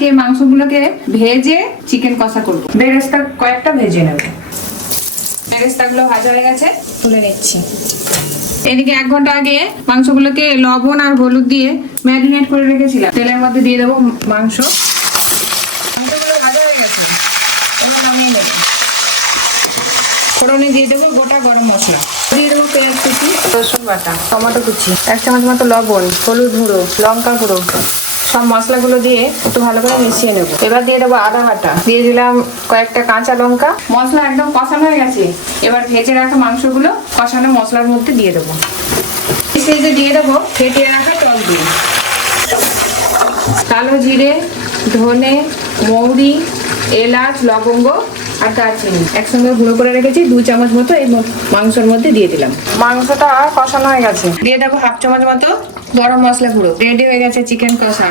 আজকে মাংসগুলোকে ভেজে চিকেন কষা করব। বেরেস্তা কয়েকটা ভেজে নেব। বেরেস্তাগুলো ভাজা হয়ে গেছে, তুলে নিচ্ছি। এদিকে 1 ঘন্টা আগে মাংসগুলোকে লবণ আর হলুদ দিয়ে ম্যারিনেট করে রেখেছিলাম। তেলের মধ্যে দিয়ে দেবো মাংস। মাংসগুলো ভাজা হয়ে গেছে, এবার নামিয়ে নেব। ফোড়নে দিয়ে দেবো গোটা গরম মশলা, দিয়ে দেবো পেঁয়াজ কুচি, রসুন বাটা, টমেটো কুচি, 1 চামচ মতো লবণ, হলুদ গুঁড়ো, লঙ্কা গুঁড়ো, সব মশলাগুলো দিয়ে একটু ভালো করে মিশিয়ে নেব। এবার দিয়ে দেবো আদা বাটা, দিয়ে দিলাম কয়েকটা কাঁচা লঙ্কা। মশলা একদম কষানো হয়ে গেছে, এবার ভেজে রাখা মাংসগুলো কষানো মশলার মধ্যে দিয়ে দেবো। শেষে দিয়ে দেবো ফেটিয়ে রাখা টক দই, কালো জিরে, ধনে, মৌরি, এলাচ, লবঙ্গ আর দারচিনি একসঙ্গে গুঁড়ো করে রেখেছি 2 চামচ মতো এই মাংসের মধ্যে দিয়ে দিলাম। মাংসটা কষানো হয়ে গেছে, দিয়ে দেবো 1/2 চামচ মতো গরম মশলা গুঁড়ো। রেডি হয়ে গেছে চিকেন কষা।